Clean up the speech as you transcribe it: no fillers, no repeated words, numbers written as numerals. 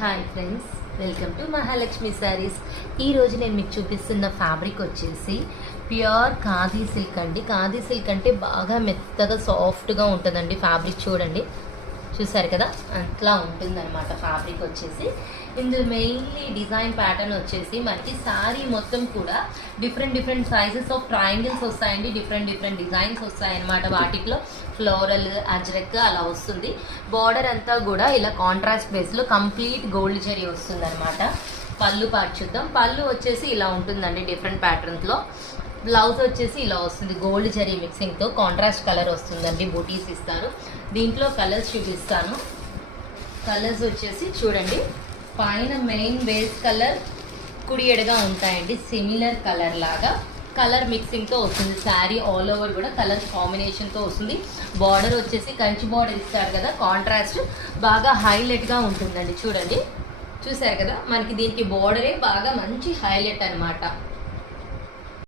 Hi friends, welcome to Mahalakshmi saris. ఈరోజు నేను మీకు చూపిస్తున్న ఫ్యాబ్రిక్ వచ్చేసి ప్యూర్ ఖాదీ సిల్క్ అండి. ఖాదీ సిల్క్ అంటే బాగా మెత్తగా సాఫ్ట్గా ఉంటుందండి. ఫ్యాబ్రిక్ చూడండి, చూసారు కదా, అట్లా ఉంటుందన్నమాట ఫ్యాబ్రిక్ వచ్చేసి. ఇందులో మెయిన్లీ డిజైన్ ప్యాటర్న్ వచ్చేసి మనకి శారీ మొత్తం కూడా డిఫరెంట్ సైజెస్ ఆఫ్ ట్రయాంగిల్స్ వస్తాయండి. డిఫరెంట్ డిజైన్స్ వస్తాయన్నమాట. వాటిలో ఫ్లోరల్, అజ్రక్ అలా వస్తుంది. బార్డర్ అంతా కూడా ఇలా కాంట్రాస్ట్ బేస్లో కంప్లీట్ గోల్డ్ జరీ వస్తుంది అనమాట. పళ్ళు పార్ట్ చూద్దాం. పళ్ళు వచ్చేసి ఇలా ఉంటుందండి డిఫరెంట్ ప్యాటర్న్స్లో. బ్లౌజ్ వచ్చేసి ఇలా వస్తుంది, గోల్డ్ జరీ మిక్సింగ్తో కాంట్రాస్ట్ కలర్ వస్తుందండి. బూటీస్ ఇస్తారు. దీంట్లో కలర్స్ చూపిస్తాను. కలర్స్ వచ్చేసి చూడండి, పైన మెయిన్ బేస్ కలర్ కుడి ఎడగా ఉంటాయండి. సిమిలర్ కలర్ లాగా కలర్ మిక్సింగ్తో వస్తుంది. శారీ ఆల్ ఓవర్ కూడా కలర్ కాంబినేషన్తో వస్తుంది. బార్డర్ వచ్చేసి కంచి బార్డర్ ఇస్తారు కదా, కాంట్రాస్ట్ బాగా హైలైట్గా ఉంటుందండి. చూడండి, చూసారు కదా, మనకి దీనికి బార్డరే బాగా మంచి హైలైట్ అనమాట.